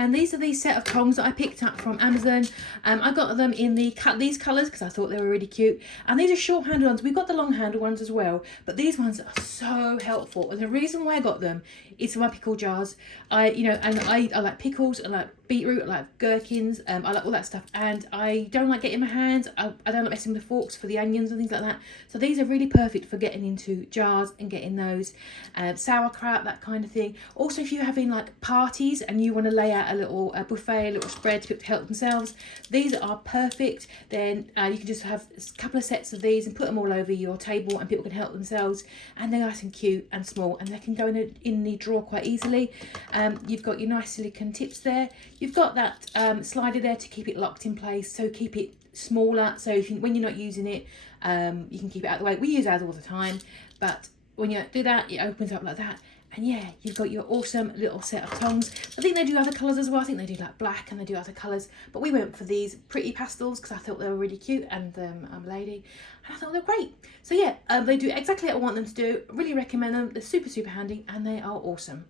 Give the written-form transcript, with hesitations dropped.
And these are the set of tongs that I picked up from Amazon. I got them in these colours because I thought they were really cute. And these are short handled ones. We've got the long handled ones as well, but these ones are so helpful. And the reason why I got them is for my pickle jars. I like pickles, I like beetroot, I like gherkins, I like all that stuff. And I don't like getting my hands, I don't like messing with the forks for the onions and things like that. So these are really perfect for getting into jars and getting those sauerkraut, that kind of thing. Also, if you're having like parties and you want to lay out a little buffet, a little spread to people to help themselves, these are perfect. Then you can just have a couple of sets of these and put them all over your table and people can help themselves. And they're nice and cute and small, and they can go in the drawer quite easily. You've got your nice silicone tips there. You've got that slider there to keep it locked in place, so keep it smaller. So when you're not using it, you can keep it out of the way. We use ours all the time, but when you do that, it opens up like that. And yeah, you've got your awesome little set of tongs. I think they do other colours as well. I think they do like black and they do other colours. But we went for these pretty pastels because I thought they were really cute, and I'm a lady. And I thought they were great. So yeah, they do exactly what I want them to do. Really recommend them. They're super, super handy and they are awesome.